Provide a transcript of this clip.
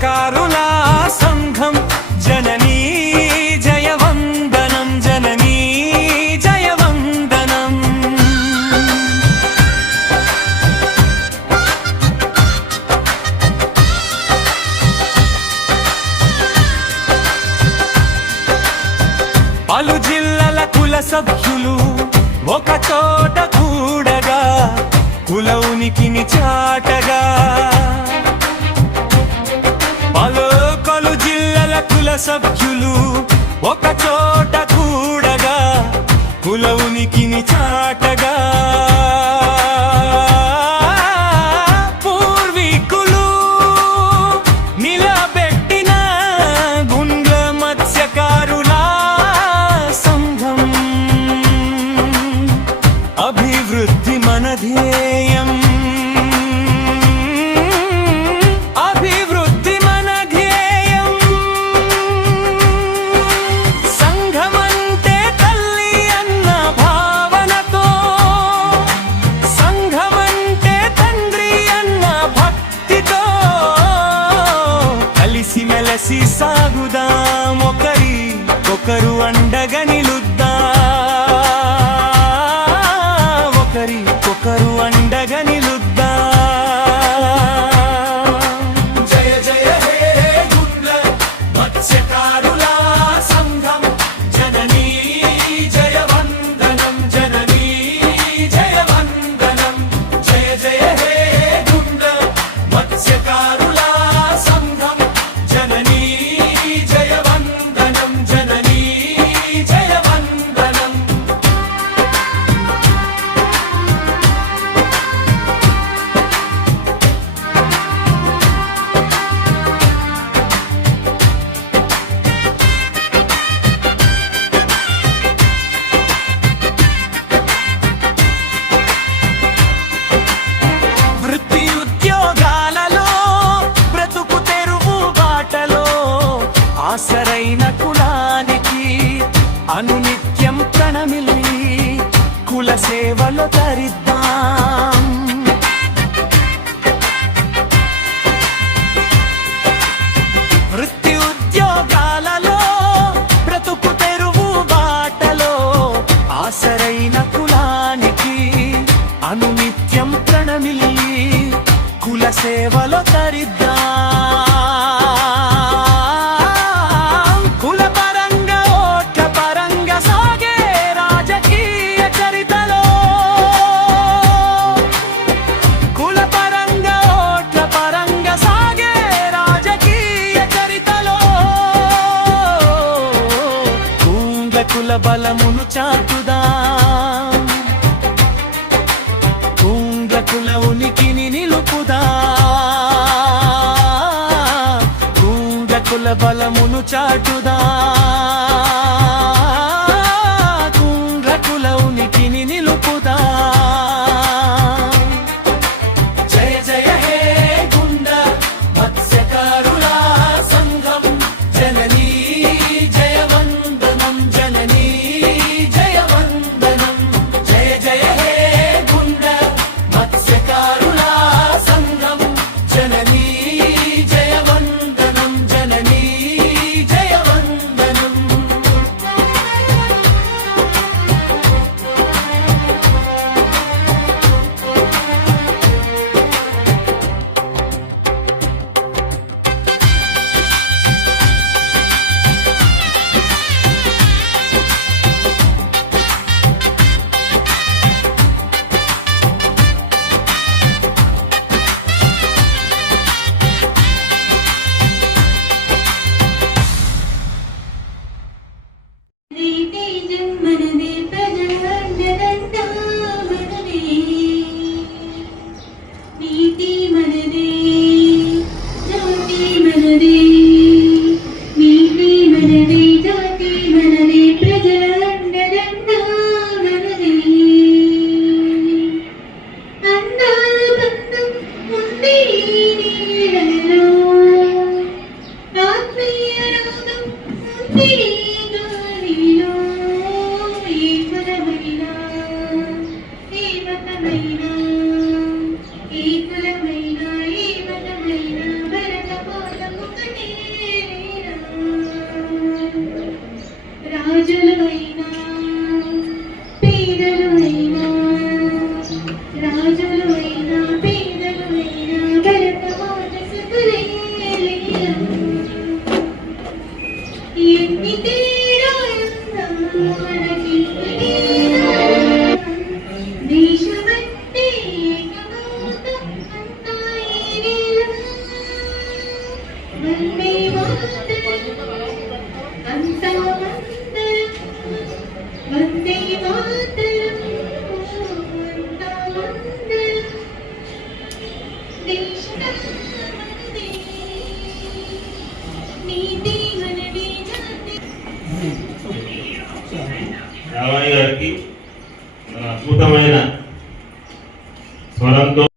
మత్స్యకారుల సంఘం జననీ జయవందనం జననీ జయవందనం. పలు జిల్లాల కుల సభ్యులు ఒక చోట కూడగా కుల ఉనికిని చాటగా. పలు జిల్లాల కుల సభ్యులు ఒక చోట కూడగా కుల ఉనికిని చాటగా. పూర్వీకులు నిలబెట్టిన గుండ్ల మత్స్యకారుల సంఘం. అభివృద్ధి మన ధ్యేయం, అభివృద్ధి మన ధ్యేయం. సంఘమంటే తల్లి అన్న భావనతో, సంఘమంటే తండ్రి అన్న భక్తితో కలిసి మెలసి సాగుదాం, ఒకరు అండగా నిలుద్దాం, ఒకరు అండగా నిలుద్దాం. జయ జయ హే గుండ్ల మత్స్యకారుల సంఘం జననీ జయవందనం జననీ జయవందనం. జయ జయ హే గుండ్ల మత్స్యకారుల సంఘం జననీ జయవందనం జననీ జయవందనం. వృత్తి ఉద్యోగాలలో బ్రతుకు తెరువు బాటలో ఆసరైన కులానికి అనునిత్యం ప్రణమిల్లి కుల సేవలో తరిద్దాం. వృత్తి ఉద్యోగాలలో బ్రతుకు తెరువు బాటలో ఆసరైన కులానికి అనునిత్యం ప్రణమిల్లి కుల సేవలో తరిద్దాం. కుల పరంగా ఓట్ల పరంగా సాగే రాజకీయ చరితలో, కుల పరంగా ఓట్ల పరంగా సాగే రాజకీయ చరితలో కుల బలమును చాటుదాం, కుల ఉనికిని నిలుపుదా, కుల బలమును చాటుదా, కుల ఉనికిని నిలుపుదా. జయ జయ హే గుండ్ల మత్స్యకారుల సంఘం జననీ జయవందనం జననీ జయవందనం. జయ జయ హే గుండ్ల మత్స్యకారుల సంఘం జననీ జయవందనం జననీ జయవందనం. గారికి అద్భుతమైన స్వరంతో